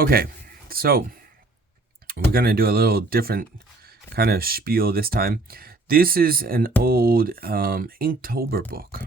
Okay, so we're gonna do a little different kind of spiel this time. This is an old Inktober book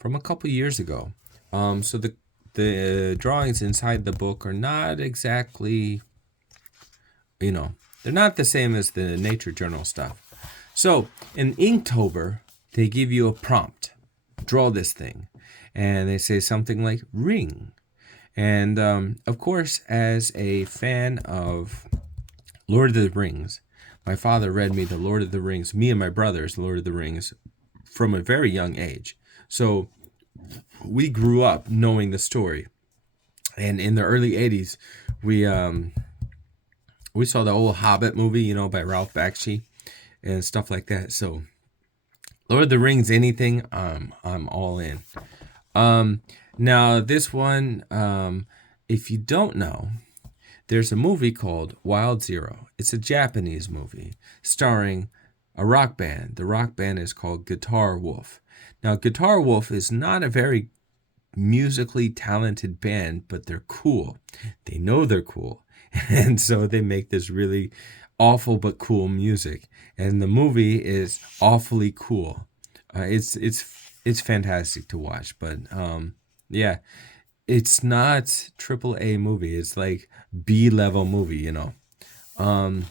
from a couple years ago. So the drawings inside the book are not exactly, you know, they're not the same as the nature journal stuff. So in Inktober, they give you a prompt, draw this thing, and they say something like ring. And of course, as a fan of Lord of the Rings, my father read me the Lord of the Rings, me and my brothers, Lord of the Rings, from a very young age. So we grew up knowing the story. And in the early 80s, we we saw the old Hobbit movie, by Ralph Bakshi and stuff like that. So Lord of the Rings, anything, I'm all in. Now this one, if you don't know, there's a movie called Wild Zero. It's a Japanese movie starring a rock band. The rock band is called Guitar Wolf. Now, Guitar Wolf is not a very musically talented band, but they're cool. They know they're cool. And so they make this really awful but cool music. And the movie is awfully cool. It's fantastic to watch, but yeah, it's not triple A movie. It's like B level movie. Um,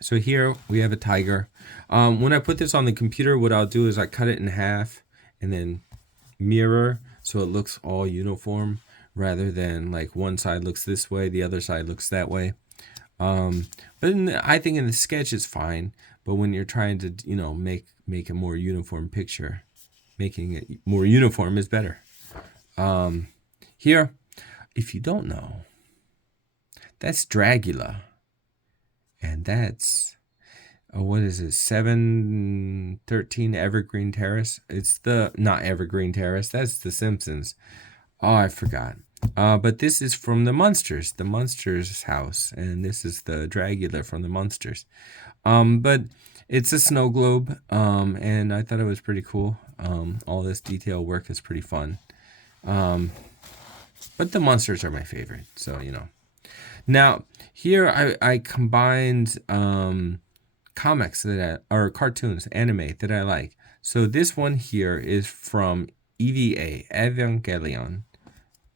so here we have a tiger. When I put this on the computer, what I'll do is I cut it in half and then mirror so it looks all uniform rather than like one side looks this way, the other side looks that way. I think in the sketch it's fine, but when you're trying to make a more uniform picture, making it more uniform is better. Here, if you don't know, that's Dragula. And that's, what is it, 713 Evergreen Terrace? It's not Evergreen Terrace, that's The Simpsons. Oh, I forgot. But this is from the Munsters house. And this is the Dragula from the Munsters. But it's a snow globe. And I thought it was pretty cool. All this detail work is pretty fun. But the Munsters are my favorite. So, Now, here I combined comics or cartoons, anime that I like. So this one here is from EVA, Evangelion.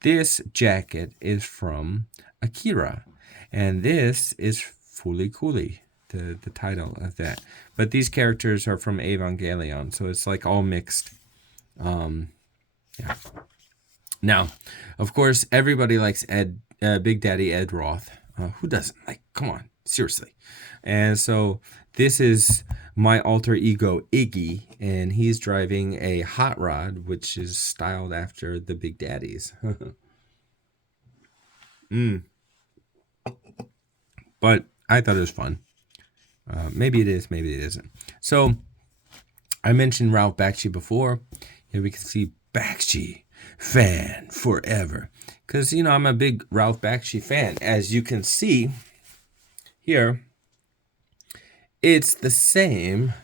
This jacket is from Akira. And this is Fooly Cooly, the title of that. But these characters are from Evangelion, so it's like all mixed. Yeah. Now, of course, everybody likes Big Daddy Ed Roth. Who doesn't? Like, come on, seriously. And so this is my alter ego, Iggy, and he's driving a hot rod, which is styled after the Big Daddies. But I thought it was fun. Maybe it is, maybe it isn't. So I mentioned Ralph Bakshi before. Here we can see Bakshi, fan forever. Because, I'm a big Ralph Bakshi fan. As you can see here, it's the same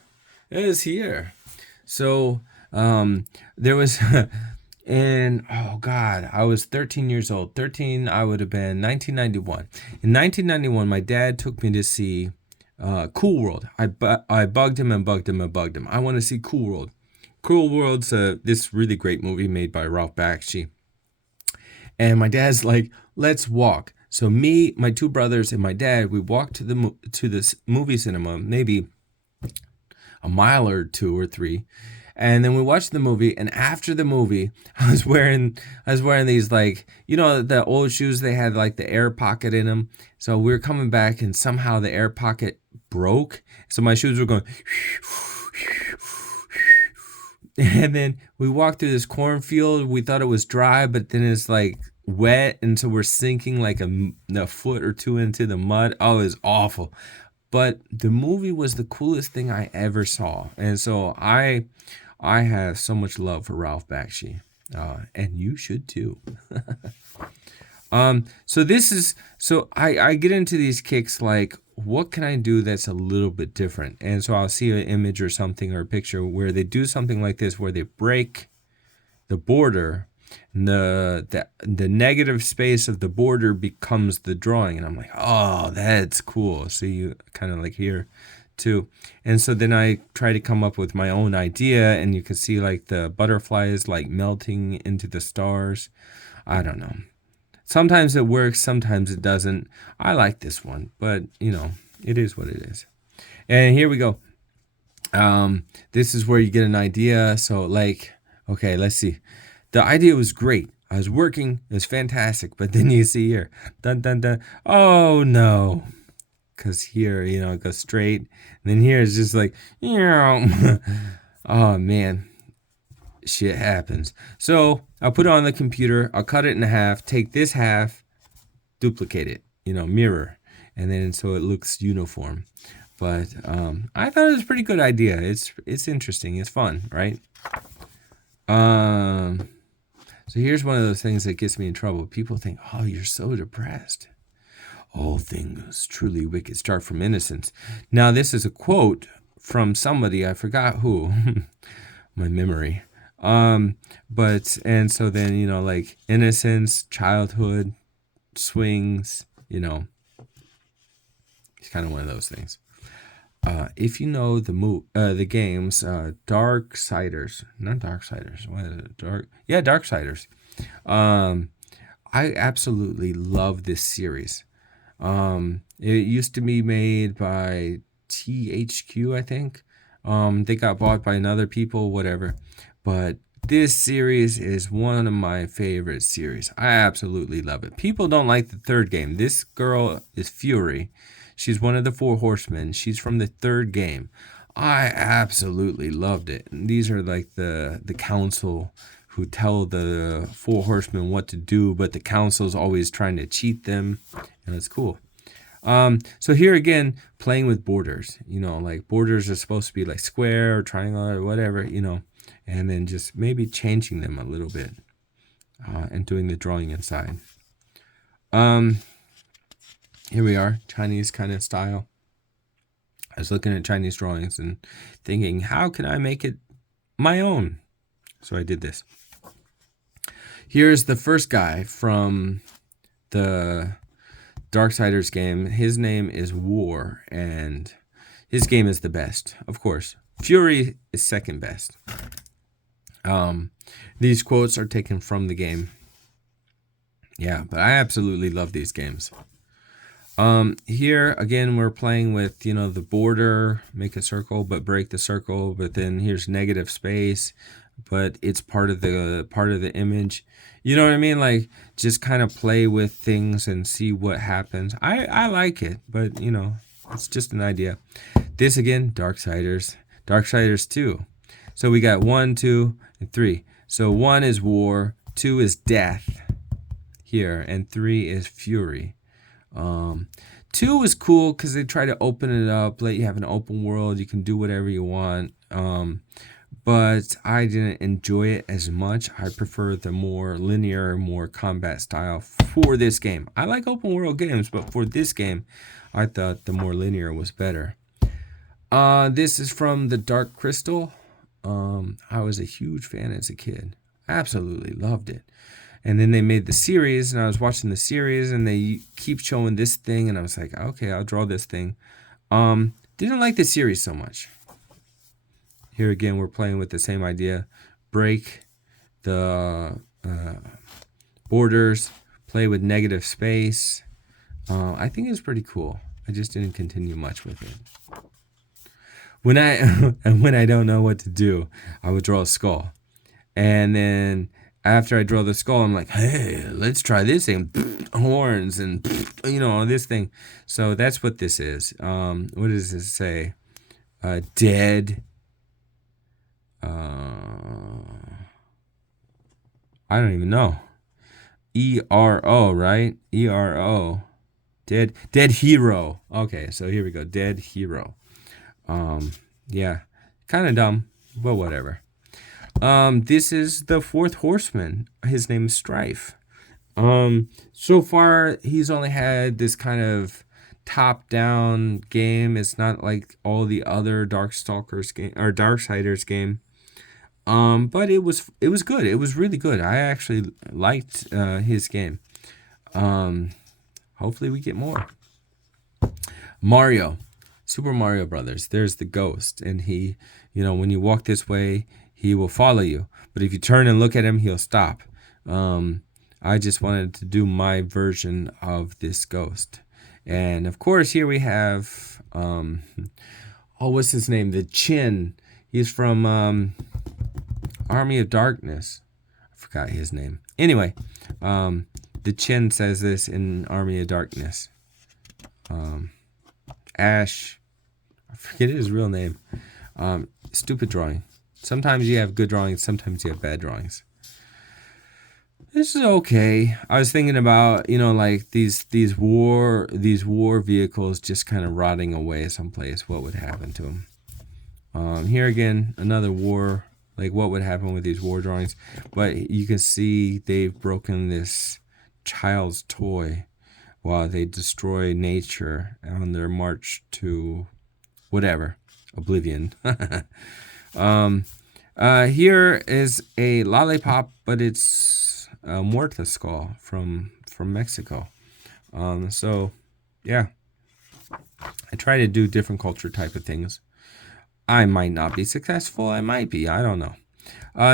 as here. So there was, and oh God, I was 13 years old. 13, I would have been 1991. In 1991, my dad took me to see Cool World. I bugged him and bugged him and bugged him. I want to see Cool World. Cool World's this really great movie made by Ralph Bakshi. And my dad's like, let's walk. So me, my two brothers, and my dad, we walked to this movie cinema, maybe a mile or two or three. And then we watched the movie, and after the movie, I was wearing these, like, the old shoes, they had like the air pocket in them. So we were coming back and somehow the air pocket broke. So my shoes were going and then we walked through this cornfield. We thought it was dry, but then it's like wet. And so we're sinking like a foot or two into the mud. Oh, it was awful. But the movie was the coolest thing I ever saw. And so I have so much love for Ralph Bakshi. And you should too. So I get into these kicks like, what can I do that's a little bit different? And so I'll see an image or something or a picture where they do something like this, where they break the border And the negative space of the border becomes the drawing, and I'm like, oh, that's cool. So you kind of like here too. And so then I try to come up with my own idea, and you can see like the butterflies like melting into the stars. I don't know. Sometimes it works, sometimes it doesn't. I like this one, but it is what it is. And here we go. This is where you get an idea. So like, okay, let's see. The idea was great. I was working. It was fantastic. But then you see here, dun dun dun. Oh no, because here it goes straight, and then here it's just like, oh man, shit happens. So I'll put it on the computer. I'll cut it in half. Take this half, duplicate it. Mirror, and then so it looks uniform. But I thought it was a pretty good idea. It's interesting. It's fun, right? So here's one of those things that gets me in trouble. People think, oh, you're so depressed. All things truly wicked start from innocence. Now, this is a quote from somebody. I forgot who. My memory. And so then, like innocence, childhood, swings, it's kind of one of those things. If you know the games, Darksiders, not Darksiders. What is it? Darksiders. I absolutely love this series. It used to be made by THQ, I think. They got bought by another people, whatever. But this series is one of my favorite series. I absolutely love it. People don't like the third game. This girl is Fury. She's one of the Four Horsemen. She's from the third game. I absolutely loved it. And these are like the council who tell the Four Horsemen what to do, but the council's always trying to cheat them, and it's cool. So here again, playing with borders. Like borders are supposed to be like square or triangle or whatever, and then just maybe changing them a little bit and doing the drawing inside. Here we are, Chinese kind of style. I was looking at Chinese drawings and thinking, how can I make it my own? So I did this. Here's the first guy from the Darksiders game. His name is War, and his game is the best, of course. Fury is second best. These quotes are taken from the game. Yeah, but I absolutely love these games. Here again, we're playing with, the border, make a circle, but break the circle. But then here's negative space, but it's part of the image. You know what I mean? Like just kind of play with things and see what happens. I like it, but it's just an idea. This again, Darksiders 2. So we got 1, 2, and 3. So 1 is war, 2 is death here, and 3 is fury. 2 is cool because they try to open it up, let you have an open world. You can do whatever you want. But I didn't enjoy it as much. I prefer the more linear, more combat style for this game. I like open world games, but for this game, I thought the more linear was better. This is from the Dark Crystal. I was a huge fan as a kid. Absolutely loved it. And then they made the series, and I was watching the series, and they keep showing this thing, and I was like, okay, I'll draw this thing. Didn't like the series so much. Here again, we're playing with the same idea. Break the borders, play with negative space. I think it's pretty cool. I just didn't continue much with it. When I don't know what to do, I would draw a skull. And then after I draw the skull, I'm like, hey, let's try this thing. Horns and, this thing. So that's what this is. What does this say? Dead. I don't even know. ERO, right? ERO. Dead hero. Okay, so here we go. Dead hero. Yeah. Kind of dumb, but whatever. This is the Fourth Horseman. His name is Strife. So far he's only had this kind of top-down game. It's not like all the other Darkstalkers game or Darksiders game. But it was good. It was really good. I actually liked his game. Hopefully we get more. Mario, Super Mario Brothers. There's the ghost, and he, when you walk this way, he will follow you. But if you turn and look at him, he'll stop. I just wanted to do my version of this ghost. And of course, here we have, what's his name? The Chin. He's from Army of Darkness. I forgot his name. Anyway, the Chin says this in Army of Darkness. Ash, I forget his real name. Stupid drawing. Sometimes you have good drawings, sometimes you have bad drawings. This is okay. I was thinking about, like these war vehicles just kind of rotting away someplace. What would happen to them? Here again, another war. Like what would happen with these war drawings? But you can see they've broken this child's toy while they destroy nature on their march to whatever, oblivion. Here is a lollipop, but it's a Muerta skull from Mexico. So, yeah. I try to do different culture type of things. I might not be successful. I might be. I don't know.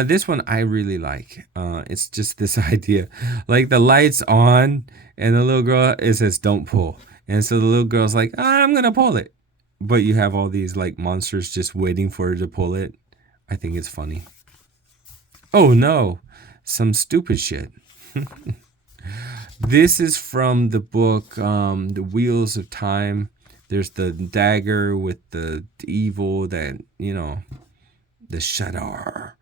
This one I really like. It's just this idea. Like the light's on and the little girl, it says don't pull. And so the little girl's like, I'm going to pull it. But you have all these like monsters just waiting for her to pull it. I think it's funny. Oh no, some stupid shit. This is from the book, The Wheels of Time. There's the dagger with the evil that, the Shadar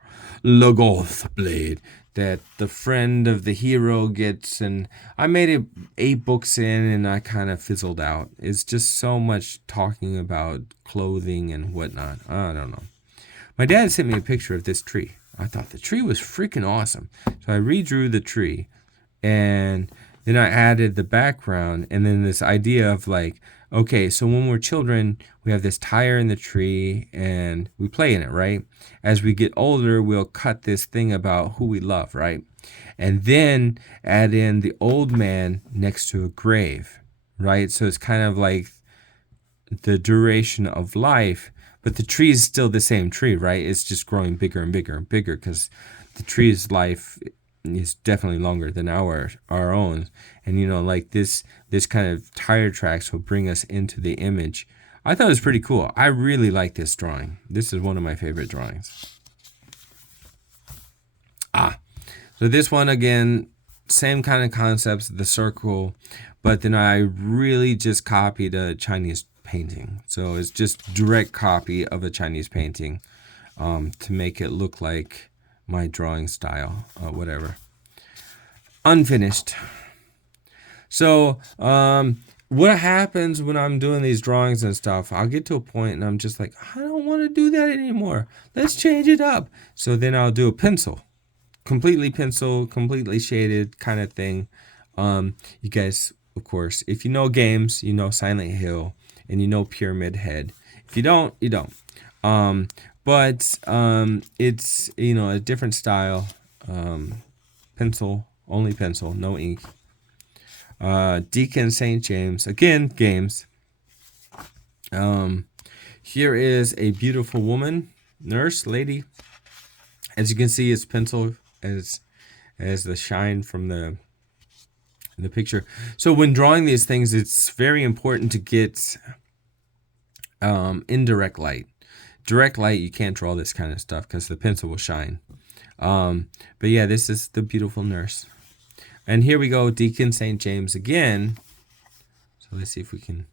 Logoth blade that the friend of the hero gets. And I made it 8 books in and I kind of fizzled out. It's just so much talking about clothing and whatnot. I don't know. My dad sent me a picture of this tree. I thought the tree was freaking awesome. So I redrew the tree and then I added the background and then this idea of like, okay, so when we're children, we have this tire in the tree and we play in it, right? As we get older, we'll cut this thing about who we love, right? And then add in the old man next to a grave, right? So it's kind of like the duration of life, but the tree is still the same tree, right? It's just growing bigger and bigger and bigger because the tree's life is definitely longer than our own. And like this kind of tire tracks will bring us into the image. I thought it was pretty cool. I really like this drawing. This is one of my favorite drawings. So this one again, same kind of concepts, the circle, but then I really just copied a Chinese painting. So it's just direct copy of a Chinese painting to make it look like my drawing style, whatever. Unfinished. So, what happens when I'm doing these drawings and stuff, I'll get to a point and I'm just like, I don't want to do that anymore. Let's change it up. So then I'll do a pencil, completely shaded kind of thing. You guys, of course, if you know games, you know Silent Hill and you know Pyramid Head. If you don't, you don't. But it's, a different style. Pencil, only pencil, no ink. Deacon St. James, again, games. Here is a beautiful woman, nurse, lady. As you can see, it's pencil as the shine from the picture. So when drawing these things, it's very important to get indirect light. Direct light, you can't draw this kind of stuff because the pencil will shine. But yeah, this is the beautiful nurse. And here we go, Deacon St. James again. So let's see if we can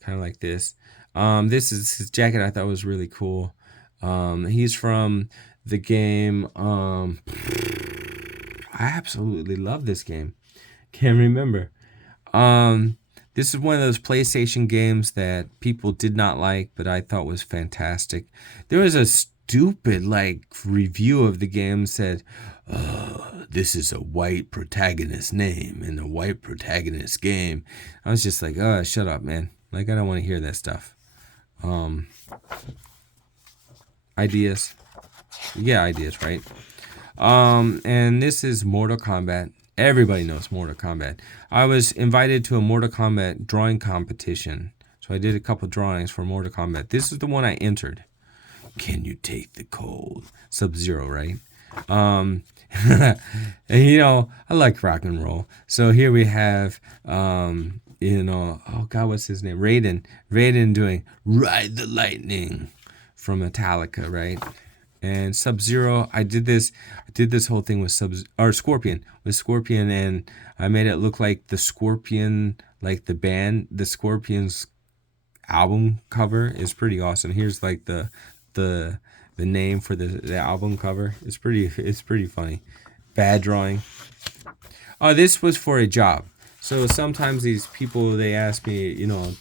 kind of like this. This is his jacket. I thought was really cool. He's from the game. I absolutely love this game. Can't remember. This is one of those PlayStation games that people did not like, but I thought was fantastic. There was a stupid review of the game said, this is a white protagonist name in a white protagonist game. I was just like, shut up, man. I don't want to hear that stuff. Ideas. You get ideas, right? And this is Mortal Kombat. Everybody knows Mortal Kombat. I was invited to a Mortal Kombat drawing competition. So I did a couple drawings for Mortal Kombat. This is the one I entered. Can you take the cold? Sub-Zero, right? And I like rock and roll. So here we have, oh God, what's his name? Raiden doing Ride the Lightning from Metallica, right? And Sub-Zero, I did this whole thing with Scorpion, and I made it look like the Scorpion, like the band, the Scorpions album cover is pretty awesome. Here's like the name for the album cover. It's pretty funny. Bad drawing. Oh, this was for a job. So sometimes these people, they ask me,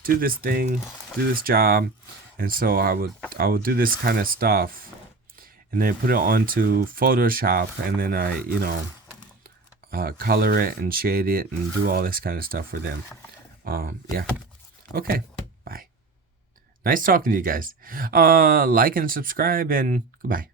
do this thing, do this job, and so I would do this kind of stuff, and then put it onto Photoshop, and then I color it and shade it and do all this kind of stuff for them. Yeah. Okay. Bye. Nice talking to you guys. Like and subscribe, and goodbye.